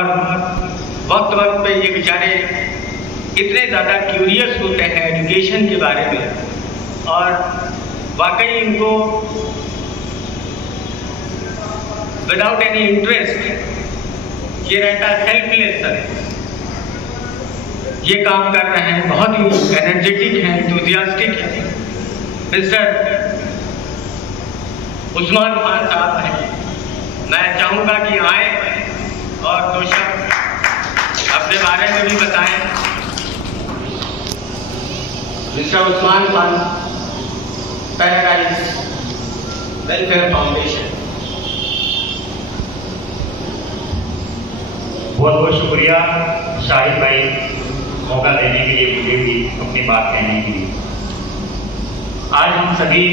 और वक्त वक्त पे ये बेचारे इतने ज़्यादा क्यूरियस होते हैं एजुकेशन के बारे में, और वाकई इनको विदाउट एनी इंटरेस्ट ये रहता है सेल्फलेस सर्विस। ये काम कर रहे हैं, बहुत ही एनर्जेटिक हैं, एंथुसियास्टिक हैं। मिस्टर उस्मान खान साहब हैं, मैं चाहूँगा कि आए और दो शब्द अपने बारे में भी बताएं। Mister Usman Khan, paradise welfare foundation. बहुत बहुत शुक्रिया शाहिद भाई मौका देने के लिए, मुझे भी अपनी बात कहने के लिए। आज हम सभी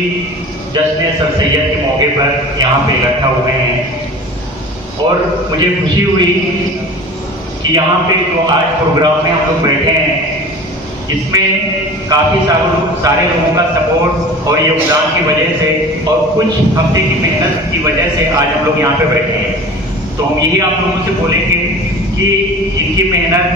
जश्न सर सैयद के मौके पर यहाँ पे इकट्ठा हुए हैं और मुझे खुशी हुई कि यहाँ पे जो आज प्रोग्राम में हम लोग बैठे हैं इसमें काफ़ी सारे लोगों का सपोर्ट और योगदान की वजह से और कुछ हफ्ते की मेहनत की वजह से आज हम लोग यहाँ पे बैठे हैं। तो हम यही आप लोगों से बोलेंगे कि जिनकी मेहनत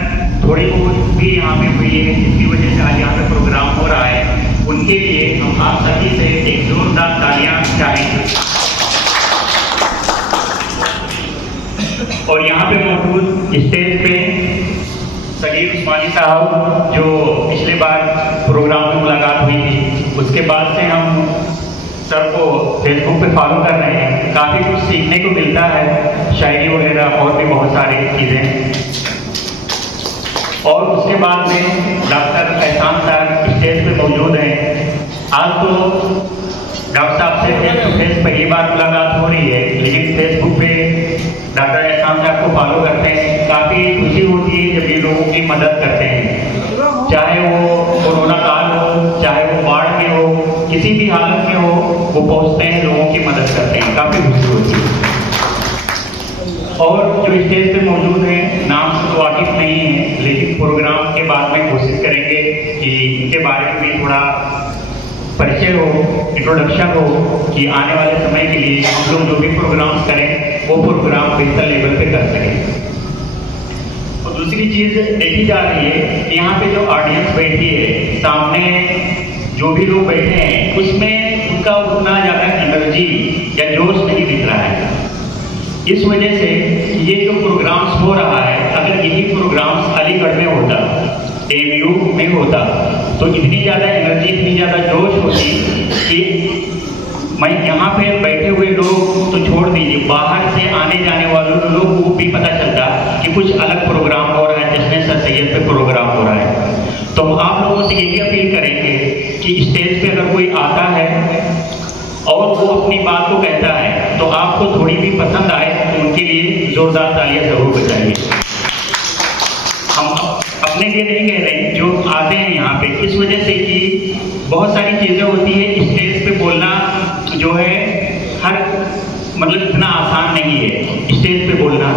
थोड़ी बहुत भी यहाँ पे हुई है, जिसकी वजह से आज यहाँ पे प्रोग्राम हो रहा है, उनके लिए हम आप सभी से एक जोरदार तालियां चाहेंगे। और यहाँ पे मौजूद स्टेज पे सगीर उस्मानी साहब, जो पिछले बार प्रोग्राम में मुलाकात हुई थी, उसके बाद से हम सर को फेसबुक पे फॉलो कर रहे हैं। काफ़ी कुछ सीखने को मिलता है, शायरी वगैरह और भी बहुत सारी चीज़ें। और उसके बाद में डॉक्टर एहसान साहब स्टेज पे मौजूद हैं। आज तो डॉक्टर साहब से फेस टू फेस पहली बार मुलाकात हो रही है, लेकिन फेसबुक पे डॉक्टर एहसान साहब को फॉलो करते हैं। काफ़ी खुशी होती है जब ये लोगों की मदद करते हैं, चाहे वो कोरोना काल हो, चाहे वो बाढ़ में हो, किसी भी हालत में हो, वो पहुँचते हैं, लोगों की मदद करते हैं। काफ़ी खुशी होती है। और जो स्टेज पे मौजूद हैं, नाम से तो वाकिफ नहीं है, लेकिन प्रोग्राम के बाद में कोशिश करेंगे कि इनके बारे में भी थोड़ा परिचय हो, इंट्रोडक्शन हो, कि आने वाले समय के लिए हम लोग जो भी प्रोग्राम करें वो प्रोग्राम बेहतर लेवल पे कर सकें। और दूसरी चीज़ देखी जा रही है कि यहाँ पे जो ऑडियंस बैठी है, सामने जो भी लोग बैठे हैं, उसमें उनका उतना ज़्यादा एनर्जी या जोश नहीं दिख रहा है। इस वजह से ये जो प्रोग्राम्स हो रहा है, अगर यही प्रोग्राम्स अलीगढ़ में होता, AMU में होता, तो इतनी ज़्यादा एनर्जी, इतनी ज़्यादा जोश होती कि मैं यहाँ पे बैठे हुए लोग तो छोड़ दीजिए, बाहर से आने जाने वाले लोगों को भी पता चलता कि कुछ अलग प्रोग्राम हो रहा है, जश्न सर सैयद पे प्रोग्राम हो रहा है। तो हम आप लोगों से यही अपील करेंगे कि स्टेज पे अगर कोई आता है और वो अपनी बात को कहता है, तो आपको थोड़ी भी पसंद आए तो उनके लिए जोरदार तालियां जरूर बजाइए। हम अपने लिए नहीं कह रहे, जो आते हैं यहाँ पे, इस वजह से कि बहुत सारी चीज़ें होती है। स्टेज पे बोलना जो है हर मतलब इतना आसान नहीं है स्टेज पे बोलना।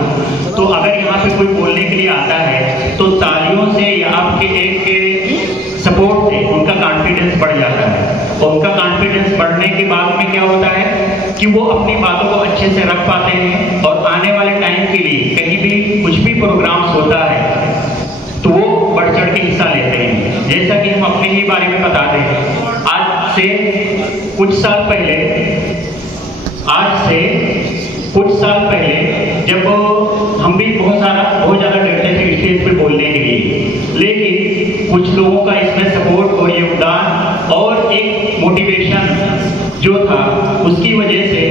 तो अगर यहाँ पे कोई बोलने के लिए आता है तो तालियों से या आपके एक सपोर्ट से उनका कॉन्फिडेंस बढ़ जाता है, और उनका कॉन्फिडेंस बढ़ने के बाद में क्या होता है कि वो अपनी बातों को अच्छे से रख पाते हैं, और आने वाले टाइम के लिए कहीं भी कुछ भी प्रोग्राम्स होता है तो वो बढ़ चढ़ के हिस्सा लेते हैं। जैसा कि हम अपने ही बारे में बताते हैं, आज से कुछ साल पहले जब हम भी बहुत ज़्यादा डरते थे स्टेज पे बोलने के लिए, लेकिन कुछ लोगों का इसमें सपोर्ट और योगदान और एक मोटिवेशन जो था, उसकी वजह से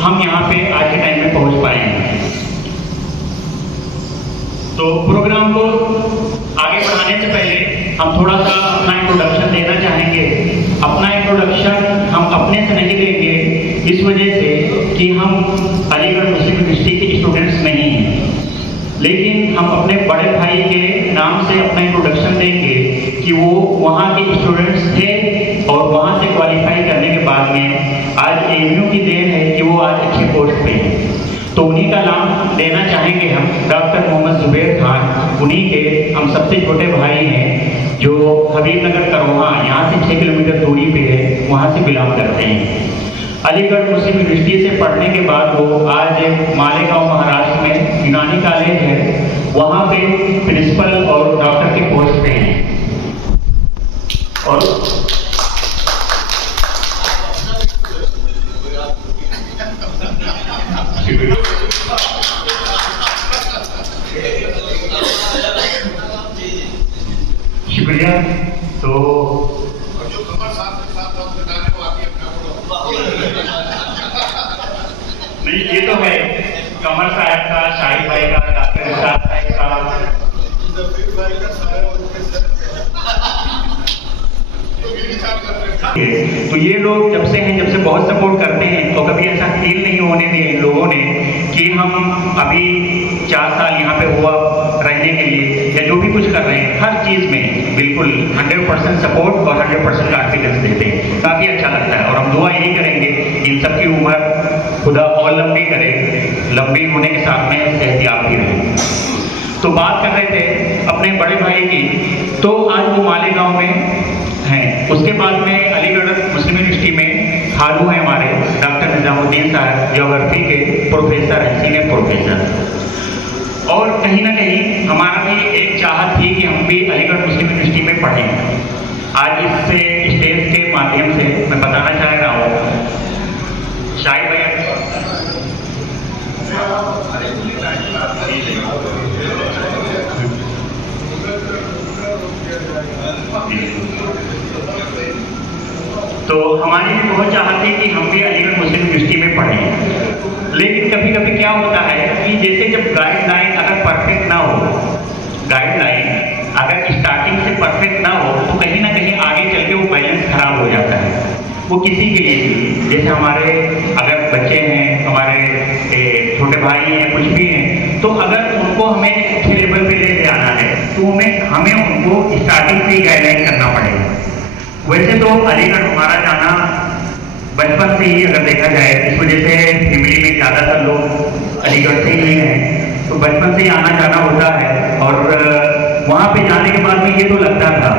हम यहाँ पे आज के टाइम में पहुँच पाए हैं। तो प्रोग्राम को आगे बढ़ाने से पहले हम थोड़ा सा अपना इंट्रोडक्शन देना चाहेंगे। अपना इंट्रोडक्शन हम अपने से नहीं देंगे, इस वजह से कि हम अलीगढ़ मुस्लिम यूनिवर्सिटी के स्टूडेंट्स नहीं हैं, लेकिन हम अपने बड़े भाई के नाम से अपना इंट्रोडक्शन देंगे कि वो वहाँ के स्टूडेंट्स थे और वहाँ से क्वालिफाई करने के बाद में आज AMU की देन है कि वो आज अच्छे पोस्ट पे हैं। तो उन्हीं का नाम लेना चाहेंगे हम, डॉक्टर मोहम्मद जुबैर खान। उन्हीं के हम सबसे छोटे भाई हैं, जो हबीबनगर करोहा यहाँ से 6 किलोमीटर दूरी पे है, वहाँ से बिलोंग करते हैं। अलीगढ़ मुस्लिम यूनिवर्सिटी से पढ़ने के बाद वो आज मालेगांव महाराष्ट्र में यूनानी कॉलेज है, वहाँ पे प्रिंसिपल और डॉक्टर के पोस्ट पे हैं। और शुक्रिया। तो नहीं, ये तो है कमर साहब का, शाहिद भाई का, डॉक्टर इरशाद साहब का। तो ये लोग जब से बहुत सपोर्ट करते हैं, तो कभी ऐसा फील नहीं होने दिए इन लोगों ने कि हम अभी 4 साल यहाँ पे हुआ रहने के लिए या जो भी कुछ कर रहे हैं, हर चीज़ में बिल्कुल 100% सपोर्ट और 100% कॉन्फिडेंस देते हैं। काफ़ी अच्छा लगता है और हम दुआ यही करेंगे इन सबकी उम्र खुदा और लंबी करे, लंबी होने के साथ में सेहतियाब भी रहे। तो बात कर रहे थे अपने बड़े भाई की, तो आज वो मालेगांव में हैं। उसके बाद में अलीगढ़ मुस्लिम यूनिवर्सिटी में खालू हैं हमारे डॉक्टर निजामुद्दीन साहब, ज्योग्राफी के प्रोफेसर हैं, सीनियर प्रोफेसर। और कहीं ना कहीं हमारा भी एक चाहत थी कि हम भी अलीगढ़ मुस्लिम यूनिवर्सिटी में पढ़ें। आज इससे स्टेज के माध्यम से मैं बताना चाह रहा हूँ, शाहिद भैया तो हमारी भी बहुत चाहत थी कि हम भी अलीगढ़ मुस्लिम यूनिवर्सिटी में पढ़ें। लेकिन कभी कभी क्या होता है कि जैसे जब गाइडलाइन अगर परफेक्ट ना हो, गाइडलाइन अगर स्टार्टिंग से परफेक्ट ना हो, तो कहीं ना कहीं आगे चल के वो बैलेंस खराब हो जाता है। वो किसी के लिए भी, जैसे हमारे अगर बच्चे हैं, हमारे छोटे भाई हैं, कुछ भी हैं, तो अगर उनको हमें अच्छे लेवल पे लेके आना है, तो हमें उनको स्टार्टिंग से ही गाइडलाइन करना पड़ेगा। वैसे तो अलीगढ़ हमारा जाना बचपन से ही अगर देखा जाए, इस वजह से फैमिली में ज़्यादातर लोग अलीगढ़ से ही हैं, तो बचपन से ही आना जाना होता है। और वहाँ पे जाने के बाद में ये तो लगता था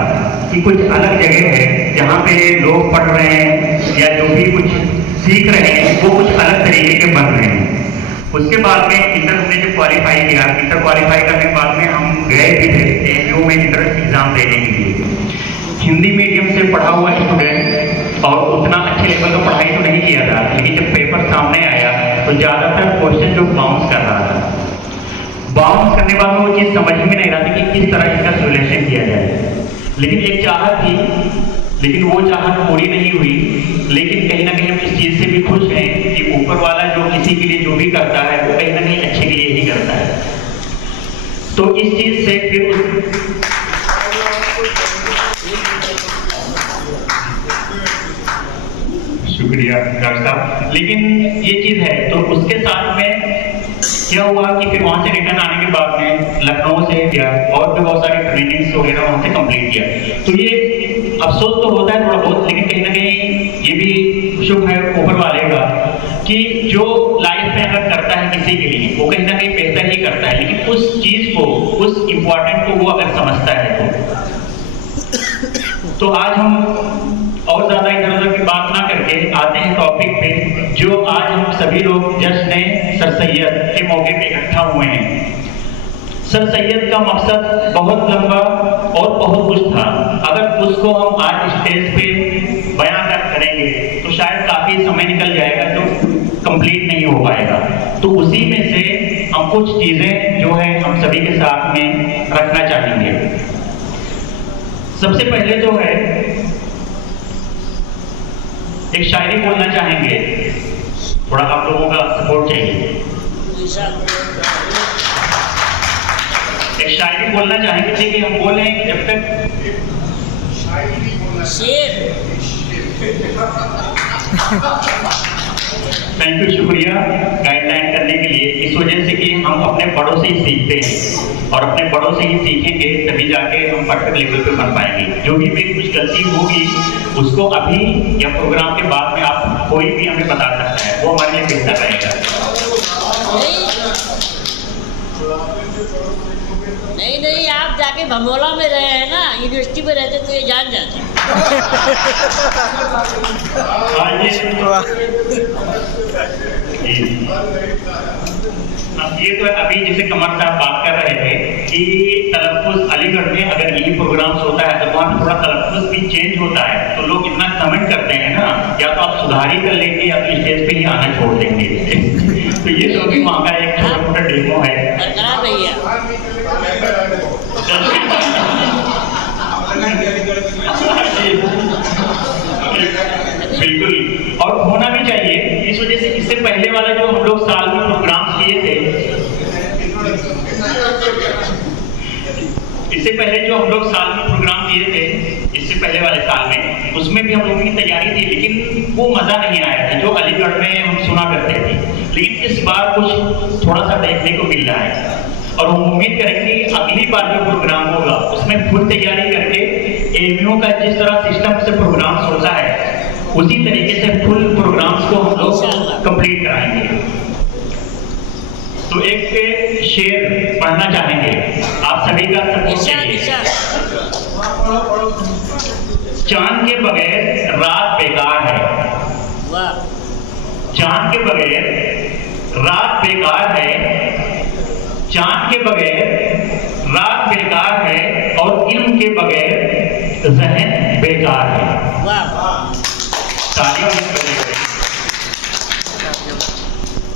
कि कुछ अलग जगह है जहाँ पे लोग पढ़ रहे हैं या जो भी कुछ सीख रहे हैं वो कुछ अलग तरीके के बन रहे हैं। उसके बाद में इंटर हमने जब क्वालिफाई किया, इंटर क्वालिफाई करने के बाद में हम गए भी थे AMU में इंट्रेंस एग्जाम देने के लिए। हिंदी मीडियम से पढ़ा हुआ स्टूडेंट और उतना अच्छे लेवल का पढ़ाई तो नहीं किया था, लेकिन जब पेपर सामने आया तो ज़्यादातर क्वेश्चन जो बाउंस कर रहा था, बाउंस करने के बाद में वो चीज़ समझ में नहीं रहा था कि किस तरह इसका सोल्यूशन किया जाए। लेकिन एक चाहत थी, लेकिन वो चाहत पूरी नहीं हुई। लेकिन कहीं ना कहीं हम इस चीज़ से भी खुश हैं कि ऊपर वाला जो किसी के लिए जो भी करता है वो कहीं ना कहीं अच्छे के लिए ही करता है। तो इस चीज़ से फिर शुक्रिया डॉक्टर साहब। लेकिन ये चीज़ है, तो उसके साथ में क्या हुआ कि फिर वहाँ से रिटर्न आने के बाद में लखनऊ से किया और भी बहुत सारी ट्रेनिंग्स वगैरह वहाँ से कंप्लीट किया। तो ये अफसोस तो होता है थोड़ा बहुत, लेकिन कहीं ना कहीं ये भी शुक्र है ऊपर वाले का कि जो लाइफ में अगर करता है किसी के लिए वो कहीं ना कहीं बेहतर ही करता है, लेकिन उस चीज़ को, उस इम्पोर्टेंट को वो अगर समझता है तो आज हम और ज़्यादा इधर उधर की बात ना करके आते हैं टॉपिक पे, जो आज हम सभी लोग जश्न सर सैयद के मौके पे इकट्ठा हुए हैं। सर सैयद का मकसद बहुत लंबा और बहुत कुछ था। अगर उसको हम आज स्टेज पे बयां करेंगे तो शायद काफ़ी समय निकल जाएगा, जो कंप्लीट नहीं हो पाएगा। तो उसी में से हम कुछ चीज़ें जो है हम सभी के साथ में रखना चाहेंगे। सबसे पहले जो है एक शायरी बोलना चाहेंगे, थोड़ा आप लोगों का सपोर्ट चाहिए। एक शायरी बोलना चाहेंगे, लेकिन हम बोले जब तक थैंक यू, शुक्रिया गाइडलाइन करने के लिए। इस वजह से कि हम अपने बड़ों से ही सीखते हैं और अपने बड़ों से ही सीखेंगे तभी जाके हम परफेक्ट लेवल पे बन पाएंगे। जो भी मेरी कुछ गलती होगी उसको अभी या प्रोग्राम के बाद में आप कोई भी हमें बता सकता है, वो हमारे लिए बेहतर रहेगा। नहीं, आप जाके भमोला में रहे हैं ना, यूनिवर्सिटी में रहते तो ये जान जाते। ये तो अभी जैसे कमर साहब बात कर रहे थे कि तलफ्फुज़ अलीगढ़ में अगर यही प्रोग्राम्स होता है तो वहाँ थोड़ा तलफ्फुज़ भी चेंज होता है, तो लोग इतना कमेंट करते हैं ना, या तो आप सुधार ही कर लेंगे या तो स्टेज पे ही आना छोड़ देंगे। तो ये तो अभी वहाँ का एक छोटा मोटा डेमो है। बिल्कुल, और होना भी चाहिए। इस वजह से इससे पहले वाला जो हम लोग साल में प्रोग्राम किए थे, इससे पहले जो हम लोग साल में प्रोग्राम किए थे, इससे पहले वाले साल में, उसमें भी हम लोगों की तैयारी थी, लेकिन वो मजा नहीं आया था जो अलीगढ़ में हम सुना करते थे। लेकिन इस बार कुछ थोड़ा सा देखने को मिल रहा है, और हम उम्मीद करेंगे कि अगली बार जो प्रोग्राम होगा उसमें फुल तैयारी करके एमयू का जिस तरह सिस्टम से प्रोग्राम होता है उसी तरीके से फुल प्रोग्राम्स को हम लोग कंप्लीट कराएंगे। तो एक शेर पढ़ना चाहेंगे, आप सभी का सपोर्ट चाहिए। चांद के बगैर रात बेकार है, चांद के बगैर रात बेकार है, चांद के बगैर रात बेकार है, और इल्म के बगैर ज़हन बेकार है।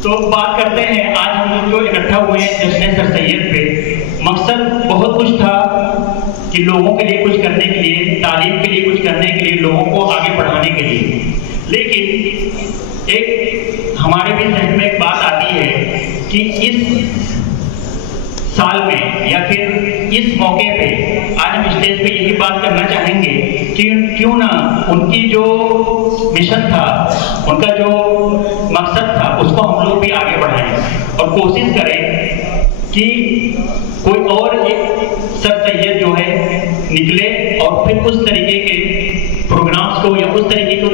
तो बात करते हैं, आज हम लोग जो इकट्ठा हुए हैं जश्न सर सैयद पे, मकसद बहुत कुछ था कि लोगों के लिए कुछ करने के लिए, तालीम के लिए कुछ करने के लिए, लोगों को आगे बढ़ाने के लिए। लेकिन एक हमारे भी जहन में एक बात आती है कि इस साल में या फिर इस मौके पे आज हम स्टेज पे यही बात करना चाहेंगे कि क्यों ना उनकी जो मिशन था, उनका जो मकसद था, उसको हम लोग भी आगे बढ़ाएं और कोशिश करें कि कोई और एक सर सैयद जो है निकले और फिर उस तरीके के प्रोग्राम्स को या उस तरीके को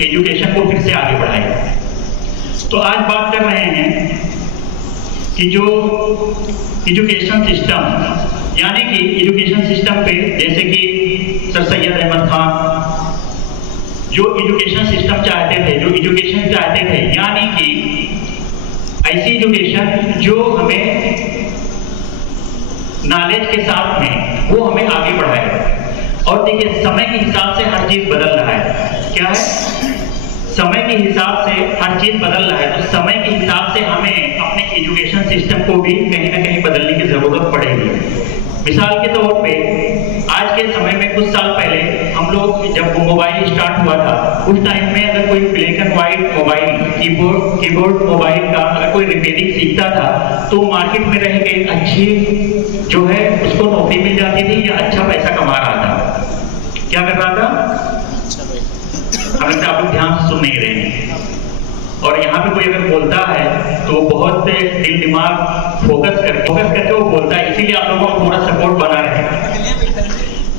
एजुकेशन को फिर से आगे बढ़ाएं। तो आज बात कर रहे हैं कि जो एजुकेशन सिस्टम, यानी कि एजुकेशन सिस्टम पे जैसे कि सर सैयद अहमद खान जो एजुकेशन सिस्टम चाहते थे, जो एजुकेशन चाहते थे, यानी कि ऐसी एजुकेशन जो हमें नॉलेज के साथ में वो हमें आगे बढ़ाए। और देखिए समय के हिसाब से हर चीज बदल रहा है। क्या है? समय के हिसाब से हर चीज बदल रहा है, तो समय के हिसाब से हमें अपने एजुकेशन सिस्टम को भी कहीं ना कहीं बदलने की जरूरत पड़ेगी। मिसाल के तौर पे आज के समय में कुछ साल पहले हम लोग जब मोबाइल स्टार्ट हुआ था, उस टाइम में अगर कोई black and white mobile, keyboard mobile का अगर कोई रिपेयरिंग सीखता था तो मार्केट में रह गई अच्छी जो है उसको नौकरी मिल जाती थी या अच्छा पैसा कमा रहा था। क्या कर रहा था? अगर आप लोग ध्यान से सुन नहीं रहे हैं, और यहाँ पे कोई अगर बोलता है तो बहुत दिल दिमाग फोकस करके वो बोलता है, इसीलिए आप लोगों को थोड़ा सपोर्ट बना रहे हैं।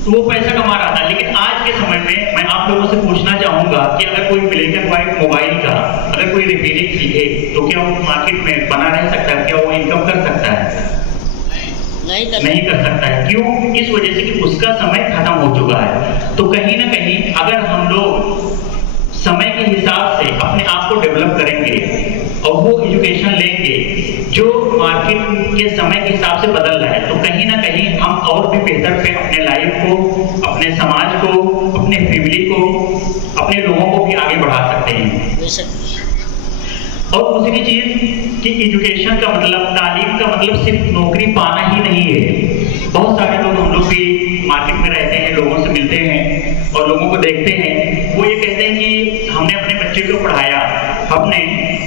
तो वो पैसा कमा रहा था। लेकिन आज के समय में मैं आप लोगों से पूछना चाहूंगा कि अगर कोई ब्लैक एंड व्हाइट मोबाइल का अगर कोई रिपेयरिंग सीखे तो क्या वो मार्केट में बना रह सकता है? क्या वो इनकम कर सकता है? नहीं कर सकता है। क्यों? इस वजह से कि उसका समय खत्म हो चुका है। तो कहीं ना कहीं अगर हम लोग समय के हिसाब से अपने आप को डेवलप करेंगे और वो एजुकेशन लेंगे जो मार्केट के समय के हिसाब से बदल रहा है, तो कहीं ना कहीं हम और भी बेहतर पे अपने लाइफ को, अपने समाज को, अपने फैमिली को, अपने लोगों को भी आगे बढ़ा सकते हैं। और दूसरी चीज कि एजुकेशन का मतलब, तालीम का मतलब सिर्फ नौकरी पाना ही नहीं है। बहुत सारे लोग, हम लोग भी मार्केट में रहते हैं, लोगों से मिलते हैं और लोगों को देखते हैं, वो ये कहते हैं कि हमने अपने बच्चे को पढ़ाया, हमने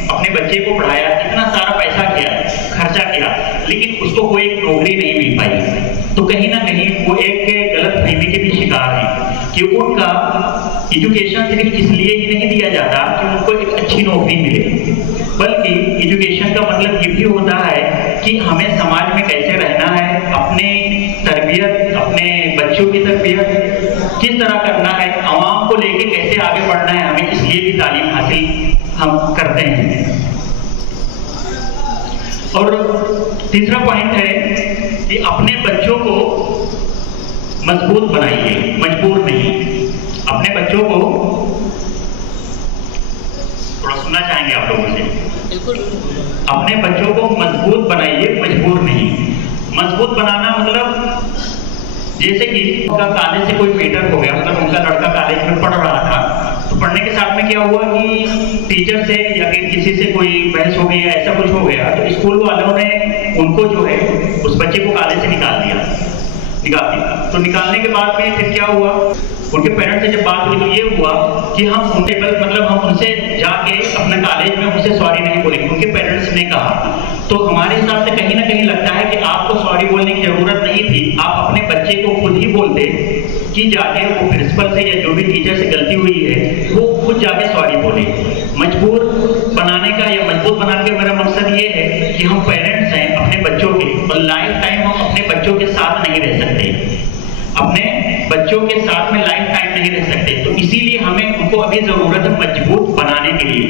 अपने बच्चे को पढ़ाया, इतना सारा पैसा किया, खर्चा किया, लेकिन उसको कोई एक नौकरी नहीं मिल पाई। तो कहीं ना कहीं वो एक गलत फहमी के भी शिकार हैं कि उनका एजुकेशन सिर्फ इसलिए ही नहीं दिया जाता कि उनको एक अच्छी नौकरी मिले, बल्कि एजुकेशन का मतलब ये भी होता है कि हमें समाज में कैसे रहना है, अपने तरबियत, अपने बच्चों की तरबियत किस तरह करना है, आवाम को लेके कैसे आगे बढ़ना है, हमें इसलिए भी तालीम हासिल हम करते हैं। और तीसरा पॉइंट है कि अपने बच्चों को मजबूत बनाइए, मजबूर नहीं। अपने बच्चों को मजबूत बनाइए, मजबूर नहीं। मजबूत बनाना मतलब जैसे कि उनका कॉलेज से कोई मैटर हो गया, मतलब उनका लड़का कॉलेज में पढ़ रहा था, तो पढ़ने के साथ में क्या हुआ कि टीचर से या फिर किसी से कोई बहस हो गई या ऐसा कुछ हो गया, तो स्कूल वालों ने उनको जो है उस बच्चे को कॉलेज से निकाल दिया। तो निकालने के बाद में फिर क्या हुआ, उनके पेरेंट्स से जब बात हुई तो ये हुआ कि हम उनके मतलब हम उनसे जाके अपने कॉलेज में उनसे सॉरी नहीं बोलेंगे। उनके पेरेंट्स ने कहा, तो हमारे हिसाब से कहीं ना कहीं लगता है कि आपको सॉरी बोलने की जरूरत नहीं थी, आप अपने बच्चे को खुद ही बोलते कि जाके वो प्रिंसिपल से या जो भी टीचर से गलती हुई है वो खुद जाके सॉरी बोले। मजबूर बनाने का या मजबूत बनाने का मेरा मकसद ये है कि हम पेरेंट्स हैं अपने बच्चों के, और लाइफ टाइम हम अपने बच्चों के साथ नहीं रह सकते, अपने बच्चों के साथ में लाइफ टाइम नहीं रह सकते। तो इसीलिए हमें उनको अभी जरूरत है मजबूत बनाने के लिए,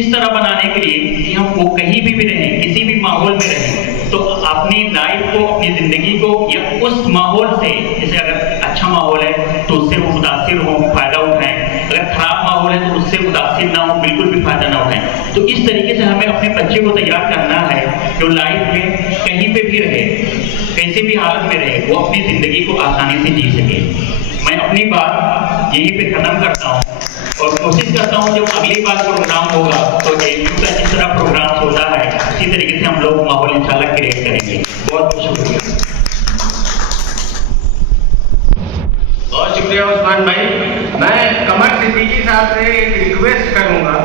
इस तरह बनाने के लिए कि हम वो कहीं भी रहें, किसी भी माहौल में रहें, तो अपनी लाइफ को, अपनी जिंदगी को या उस माहौल से, जैसे अगर अच्छा माहौल है तो उससे वो मुतासिर हो, फायदा उठाएं, अगर खराब माहौल है तो उससे मुतासिर ना हो, बिल्कुल भी फायदा ना उठाएं। तो इस तरीके से हमें अपने बच्चे को तैयार करना है कि वो लाइफ में कहीं पे भी रहे, कैसे भी हालत में रहे, वो अपनी जिंदगी को आसानी से जी सके। मैं अपनी बात यहीं पे खत्म करता हूँ और कोशिश करता हूँ जब अगली बार प्रोग्राम होगा तो AMU का जिस तरह प्रोग्राम होता है इसी तरीके से हम लोग माहौल इंशाल्लाह क्रिएट करेंगे। बहुत बहुत शुक्रिया। बहुत शुक्रिया उस्मान भाई। मैं कमर सिद्दीकी साहब से एक रिक्वेस्ट करूंगा।